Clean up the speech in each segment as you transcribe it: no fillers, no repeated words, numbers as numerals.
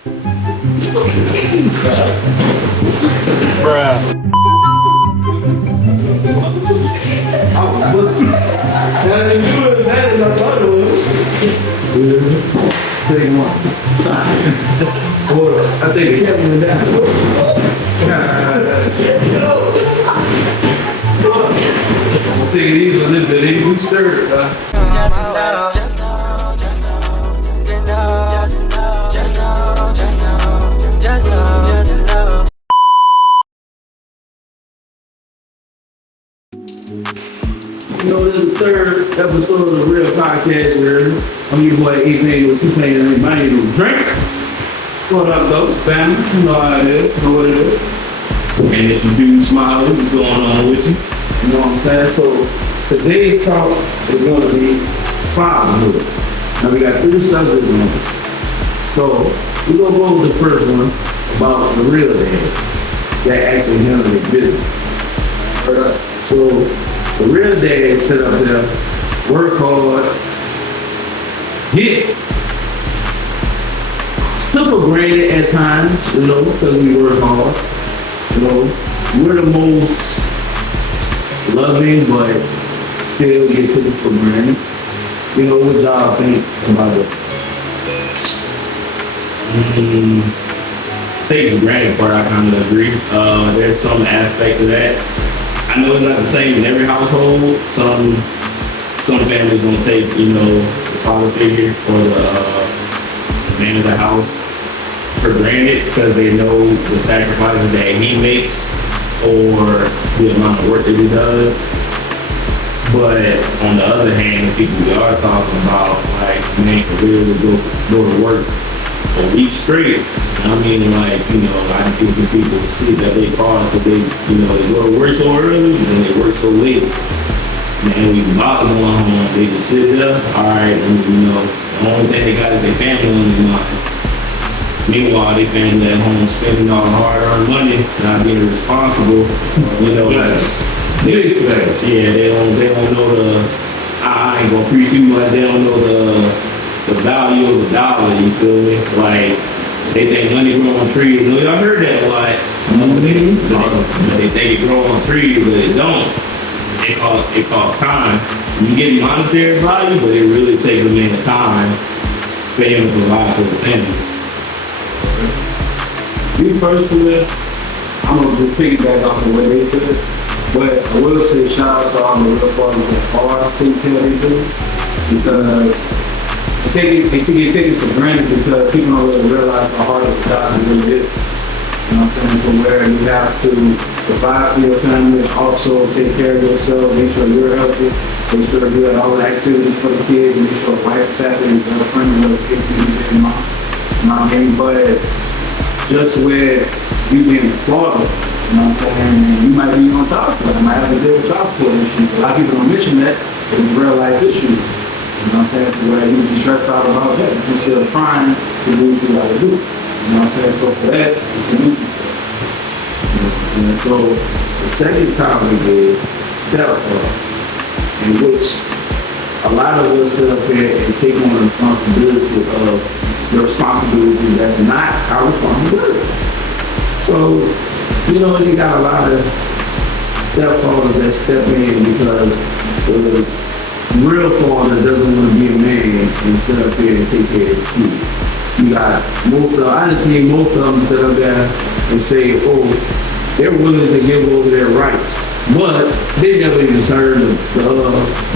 Bruh. That didn't do it as bad as I thought it would. Take one. Well, I think it kept me down. Take it easy a little bit. We stirred it, You know, this is the third episode of the Real Podcast where I'm your boy A-Pain with T-Pain and everybody to drink. What up, though? Family, you know how it is, you know what it is. And if you do smile, what's going on with you? You know what I'm saying? So today's talk is going to be fatherhood. Now we got 3 subjects on it. So we're going to go with the first one about the real dad that actually handle their business. So the real dad sit up there, work hard, get took for granted at times, you know, because we work hard. You know, we're the most loving, but still get taken for granted. You know, what y'all think about it? Taking for granted part, I kind of agree. There's some aspects of that. I know it's not the same in every household. Some families don't take, you know, the father figure or the man of the house for granted because they know the sacrifices that he makes or the amount of work that he does. But on the other hand, the people we are talking about, like, man can really go to work a week straight. I mean, like, you know, I can see some people sleep at their cars, but they, you know, they go to work so early and they work so late. Man, we about to go home, they just sit there, all right, and, you know, the only thing they got is their family on their mind. Meanwhile, they family at home spending all the hard-earned money, not being responsible, you know. Big facts. Yeah, they don't know the, I ain't gonna preach too much, they don't know the value of the dollar, you feel me? Like, they think money grow on trees. You know, y'all heard that a lot. They think it grow on trees, but it don't. It costs time. You get monetary value, but it really takes a man time for him to provide for the family. Me personally, I'm going to piggyback off of what they said, but I will say shout out to all the real fathers that are taking care of their children, because they get taken for granted because people don't really realize how hard of a job it really is. You know what I'm saying? So where you have to provide for your family, also take care of yourself, make sure you're healthy, make sure you have all the activities for the kids, make sure the wife is happy, and girlfriend, and the kids, and mom. You know what I mean? But just with you being a father, you know what I'm saying? And you might be on top of it, you might have to deal with child support issues. A lot of people don't mention that, but it's a real life issue. You know what I'm saying? To where you be stressed out about that, but you're still trying to do what you gotta do. You know what I'm saying? So for that, it's an issue. And so the second topic is stepfather, in which a lot of us sit up here and take on the responsibility of the responsibility that's not our responsibility. So, you know, you got a lot of stepfathers that step in because the real father doesn't want to be a man and sit up here and take care of his kids. You got I done seen most of them sit up there and say, oh, they're willing to give over their rights, but they never even served the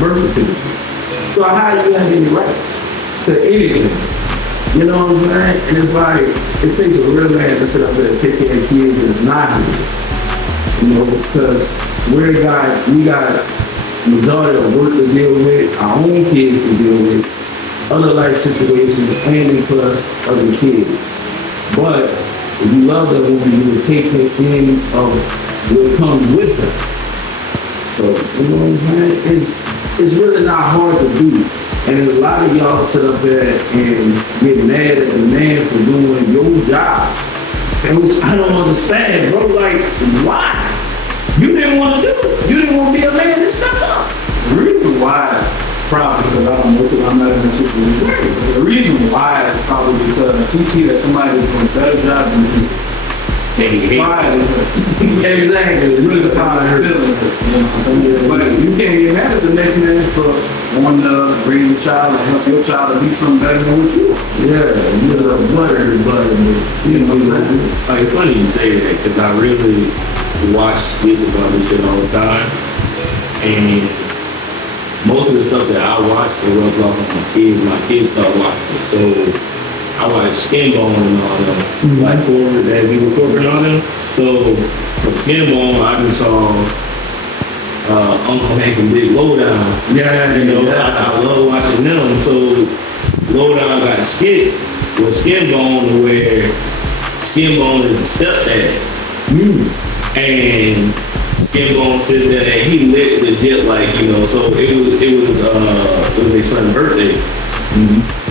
birth certificate. So how do you have any rights to anything? You know what I'm saying? And it's like, it takes a real man to sit up there and take care of kids that's not his. You know, because we got majority of work to deal with, our own kids to deal with, other life situations, and plus other kids. But if you love that woman, you will take care of what comes with her. So, you know what I'm saying? It's really not hard to do. And a lot of y'all sit up there and get mad at the man for doing your job. And which I don't understand, bro. Like, why? You didn't want to do it. You didn't want to be a man and step up. The reason why Probably because I don't know, because I'm not in that situation. The reason why is probably because he see that somebody is doing a better job than me. Pride is exactly. It's really the pride of feeling. You know what I'm saying? But you can't get mad at the next man for wanting to raise a child and help your child to be something better than what you are. Yeah, you know, butter, you know what I'm saying? Like, it's funny you say that because I really watch skits about this shit all the time. And most of the stuff that I watch it rubs off on my kids start watching it. So I watch Skin Bone and all them, like corporate, that we were corporate and all them. So from Skin Bone, I just saw Uncle Hank and Big Lowdown. Yeah, You know, I love watching them. So Lowdown got skits with Skin Bone where Skin Bone is a stepdad. And Skin Bone sitting there and he lit legit like, you know, so it was their son's birthday.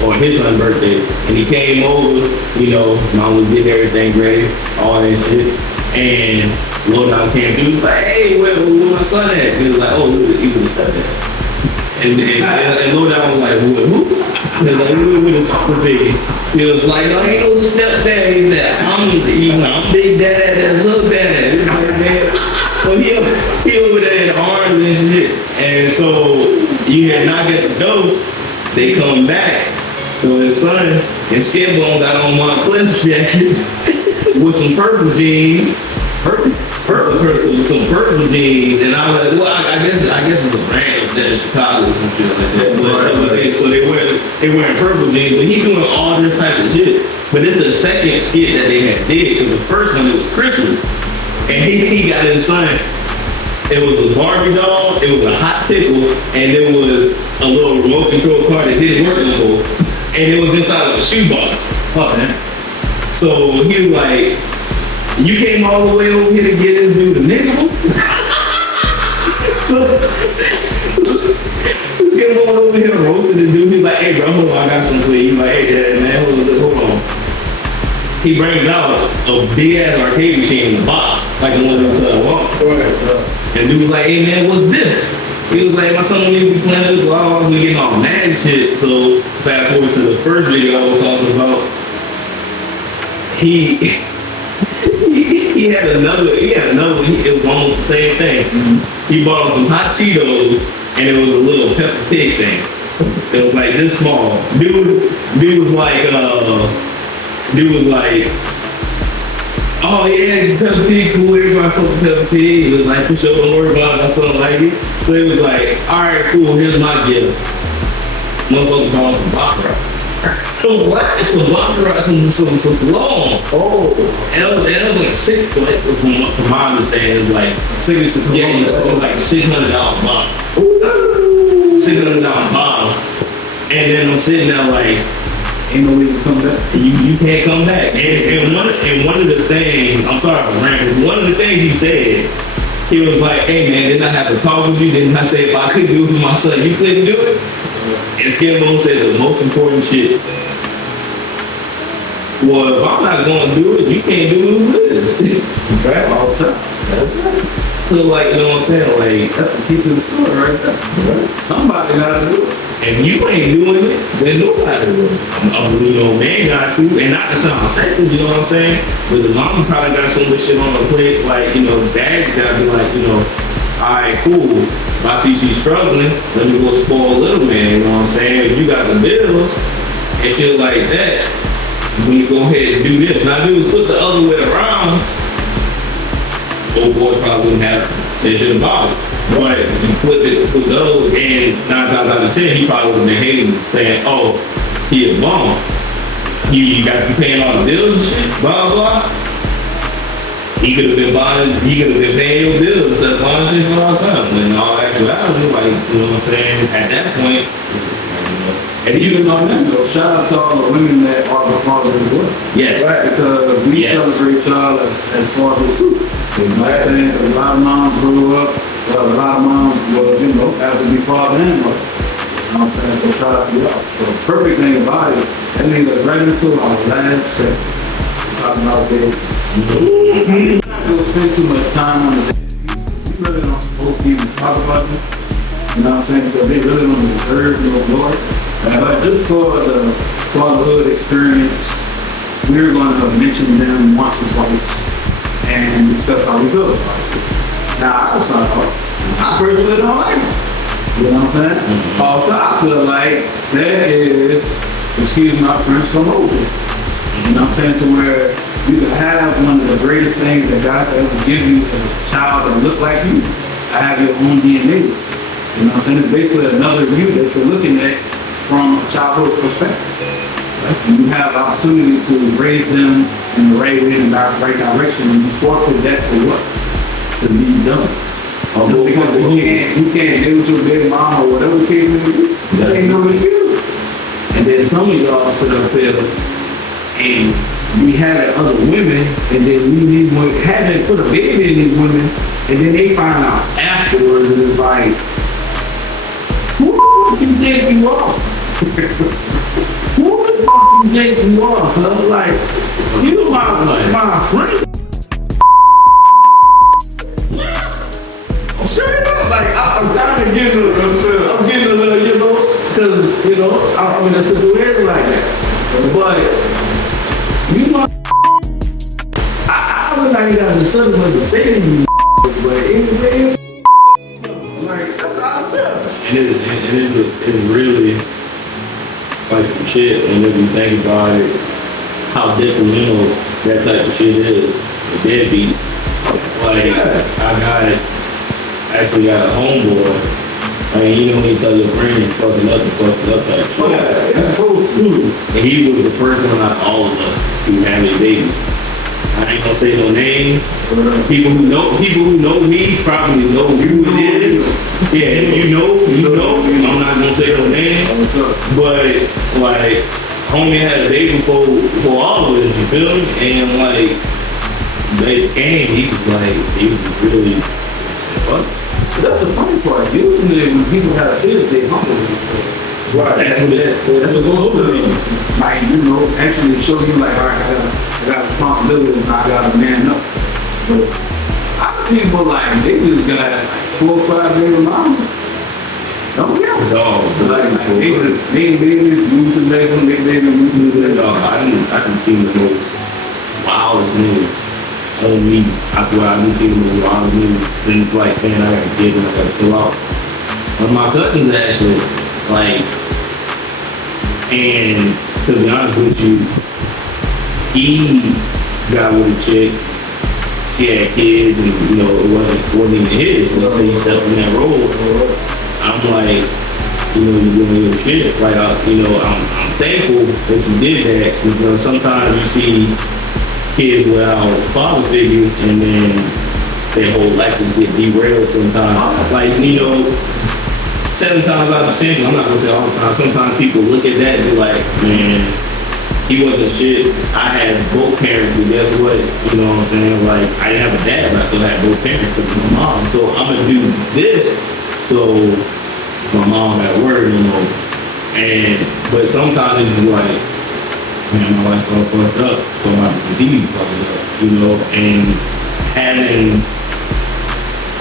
Or his son's birthday. And he came over, you know, mom was getting everything ready, all that shit. And Lowdown came through, he was like, hey, where my son at? And he was like, oh, he was a stepdad. And Lowdown was like, who? He was like, with his father figure. He was like, no, ain't no stepdad. He said, I'm big dad, that's little dad. He was like, man. So he over there in the arms and shit. And so you hear knock at the door, they come back. So his son and Skin Bone got on my Cliff jackets with some purple jeans. Some purple jeans, and I was like, well, I guess it's a brand up there in Chicago or some shit like that. So they wearing purple jeans, but he's doing all this type of shit. But this is the second skit that they had did, because the first one it was Christmas, and he got his son. It was a Barbie doll, it was a hot pickle, and there was a little remote control car that didn't work no more, and it was inside of a shoebox. Oh man! So he was like, you came all the way over here to get this dude a nickel? So he's getting going over here roasting the dude. He's like, hey bro, hold on, I got something for you. He's like, hey dad, man, hold on. He brings out a big ass arcade machine in the box, like the one that was walk. And dude was like, hey man, what's this? He was like, my son don't even be playing this, blah, blah, we getting all mad and shit. So fast forward to the first video I was talking about, he had another one. It was almost the same thing. He bought him some hot Cheetos, and it was a little Peppa Pig thing. It was like this small. Dude was like, oh yeah, Peppa Pig, cool, everybody fuck with Peppa Pig. He was like, for sure, don't worry about it, my son like it. So he was like, alright, cool, here's my gift. Motherfucker bought some baccarat. What? Some baccarat, some cologne. Oh. And it was like six, like, from my understanding, like signature cologne. Yeah, it was like $600 bottle. $600 bottle. And then I'm sitting there like, ain't no way to come back. You can't come back. And one of the things, I'm sorry for rambling, one of the things he said, he was like, hey man, didn't I have to talk with you? Didn't I say if I couldn't do it for my son, you couldn't do it? And Skin Bone said the most important shit. Well, if I'm not gonna do it, you can't do it with this. Right? All the time. That's right. So like, you know what I'm saying? Like, that's the key to the story right there. Right. Somebody gotta do it. If you ain't doing it, then nobody will. You know, man got to, and not to sound sexist, you know what I'm saying? But the mom probably got so much shit on the plate, like, you know, dad gotta be like, you know, alright, cool. If I see she's struggling, let me go spoil little man, you know what I'm saying? If you got the bills and shit like that, when you go ahead and do this. Now, if it was put the other way around, old boy probably wouldn't have that shit about it. But you flip the other way, and 9 times out of 10, he probably would have been hating, saying, oh, he a bum. You got to be paying all the bills and shit, blah, blah. He could have been paying your bills instead of buying shit for all the time. When all actuality, like, you know what I'm saying? At that point, and even on that though, shout out to all the women that are the fathers as well. Yes. Right, because we celebrate y'all as fathers too. Right? And a lot of moms grew up, a lot of moms will, you know, have to be father and mother. You know what I'm saying? So shout out to y'all. So the perfect thing about it, that leads us right into our last step. Talking about babies. We're not going to spend too much time on it. We really don't supposed to even talk about this. You know what I'm saying? Because they really don't deserve no glory. But just for the fatherhood experience, we're going to mention them once or twice and discuss how we feel about it. Now, I personally don't like it. You know what I'm saying? Also, I feel like there is, excuse my French, some over. You know what I'm saying? To where you can have one of the greatest things that God could ever give you as a child that look like you. I have your own DNA. You know what I'm saying? It's basically another you that you're looking at from a childhood perspective. And you have the opportunity to raise them in the right way and the right direction, and you forfeit that for what? To be done. Just because you can't deal with your baby mama or whatever the case may be, you ain't no excuse. And then some of y'all sit up there and we having other women, and then we having put a baby in these women, and then they find out afterwards, and it's like, who the fuck you think you are? Who the fuck you think you are, huh? Like, you my friend. Straight up, like I'm kind of getting a little, I'm getting a little, you know, because you know I'm in a situation like that. But you know, I was not got the something to say to you, but anyway, like that's how I feel. And it's really like some shit. And if you think about it, how detrimental that type of shit is, the deadbeat. Like actually got a homeboy. I mean, you know when you tell your friend fucking up type shit. That's cool too. And he was the first one out of all of us to have a baby. I ain't gonna say no names. People who know me probably know who it is. Yeah, you know. I'm not gonna say no name. But like, homie had a baby for all of us, you feel me? And like, they came, he was really what? That's the funny part. Usually when people have kids, they humble themselves. Right. That's a good story. Like, you know, actually show you like, all right, I got responsibility and I got to man up. But other people like, they just got like 4 or 5 baby mamas. Don't get it. Like they just made babies, moved to Mexico, make babies, moved to Mexico. Dog, I didn't see the most wildest news. On me, I swear I didn't see the most wildest news. And like, man, I got a kid and I got to chill out. But my cousins actually, like, and to be honest with you, he got with a chick, she had kids, and you know, it wasn't even his. So he stepped in that role. I'm like, you know, you're doing your shit. Like, you know, I'm thankful that you did that, because sometimes you see kids without father figures, and then their whole life can get derailed sometimes. Like, you know, 7 times out of 10, I'm not gonna say all the time, sometimes people look at that and be like, man, he wasn't shit. I had both parents, but guess what? You know what I'm saying? Like, I didn't have a dad, but I still had both parents because of my mom. So I'm gonna do this so my mom got a word, you know. But sometimes it's just like, man, my life's all fucked up, so I'm about to continue fucking up, you know. And having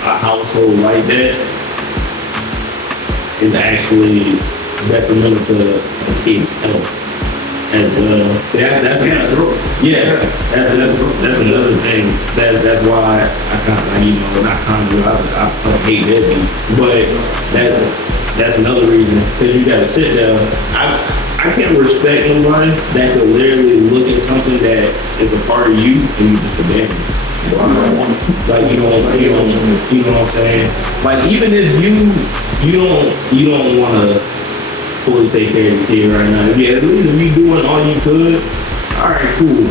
a household like that is actually detrimental to a kid's health as well. That's another thing. That's why I kind of, you know, not kind of, I hate deadbeats, but that's another reason, because you gotta sit there. I can't respect anyone that could literally look at something that is a part of you and you just abandon it. Like, you know what I'm saying? Like, even if you don't want to fully take care of your kid right now, yeah, at least if you doing all you could, all right, cool.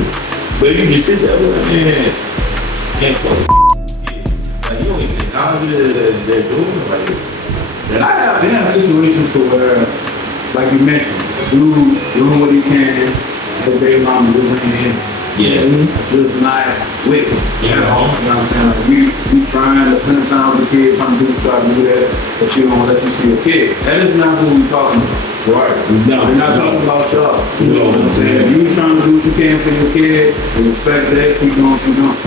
But if you just sit there with, man, can't fuck. Like, you don't even acknowledge that they're doing it. Like, I have situations where, like you mentioned, doing what he can, his baby mama doing in. yeah. Just not with him. Yeah. You know what I'm saying? Like, we trying to spend time with the kids, trying to do that, but you don't let you see your kid. That is not what we're talking about. Right. No, we're not talking about y'all. You know what I'm saying? If you trying to do what you can for your kid, we respect that, keep doing what you're doing.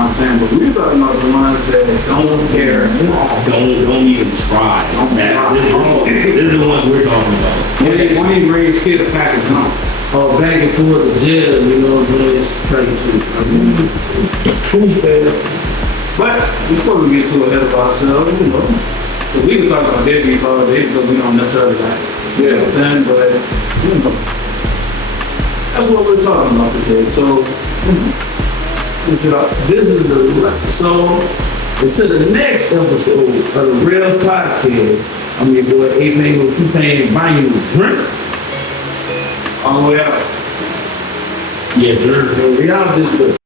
I'm saying, but we're talking about the ones that don't care at all. Don't even try. This is the ones we're talking about. When he brings kid a pack of gum. Or back and forth to jail, you know what I'm saying? It's crazy. I mean, who's there? But before we get too ahead of ourselves, you know, 'cause we can talk about deadbeats all day because we don't necessarily like it. You know what I'm saying? But, you know, that's what we're talking about today. So, This is the so until the next episode of the Real Podcast. I'm your boy 8 T-Pain buying you a drink. all the way out. Yes, sir. And we out this